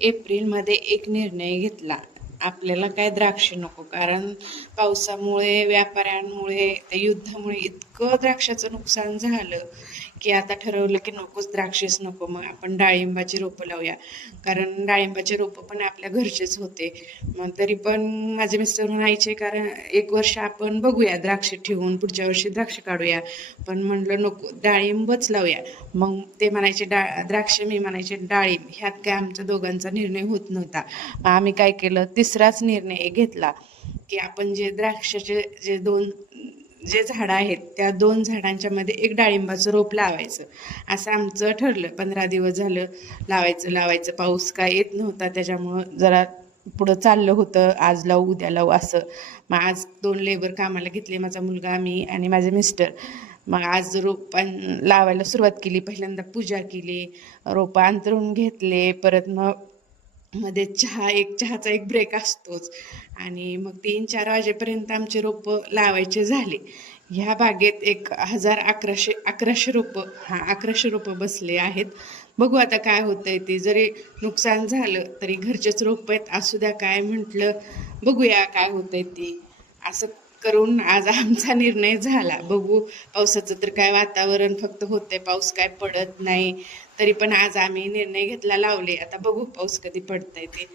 एप्रिलमध्ये एक निर्णय घेतला. आपल्याला काय द्राक्ष नको, कारण पावसामुळे, व्यापाऱ्यांमुळे, त्या युद्धामुळे इतकं द्राक्षाचं नुकसान झालं की आता ठरवलं की नकोच, द्राक्षच नको. मग आपण डाळिंबाची रोपं लावूया, कारण डाळिंबाचे रोपं पण आपल्या घरचेच होते. मग तरी पण माझे मिस्टर म्हणायचे, कारण 1 वर्ष आपण बघूया द्राक्ष ठेवून, पुढच्या वर्षी द्राक्ष काढूया. पण म्हणलं नको, डाळिंबच लावूया. मग ते म्हणायचे द्राक्ष, मी म्हणायचे डाळिंब. ह्यात काय आमच्या दोघांचा निर्णय होत नव्हता. मग आम्ही काय केलं, तिसराच निर्णय घेतला की आपण जे द्राक्षाचे जे झाडं आहेत, त्या 2 झाडांच्या मध्ये एक डाळिंबाचं रोप लावायचं, असं आमचं ठरलं. 15 दिवस झालं लावायचं. पाऊस काय येत नव्हता, त्याच्यामुळं जरा पुढं चाललं होतं, आज लावू उद्या लावू असं. मग आज 2 लेबर कामाला घेतले, माझा मुलगा, मी आणि माझे मिस्टर. मग आज रोपं लावायला सुरुवात केली. पहिल्यांदा पूजा केली, रोपं अंतरून घेतले. परत मग मध्ये चहाचा एक ब्रेक असतोच, आणि मग 3-4 वाजेपर्यंत आमचे रोपं लावायचे झाले. ह्या बागेत 1100 रोपं, 1100 रोपं बसले आहेत. बघू आता काय होतंय ते. जरी नुकसान झालं तरी घरचेच रोपं आहेत, असू द्या. काय म्हटलं, बघूया काय होतंय ते. असं करून आज आमचा निर्णय झाला. बघू, पावसाचं तर काय वातावरण फक्त होतंय, पाऊस काय पडत नाही. तरी पण आज आम्ही निर्णय घेतला, लावले. आता बघू पाऊस कधी पडतंय ते.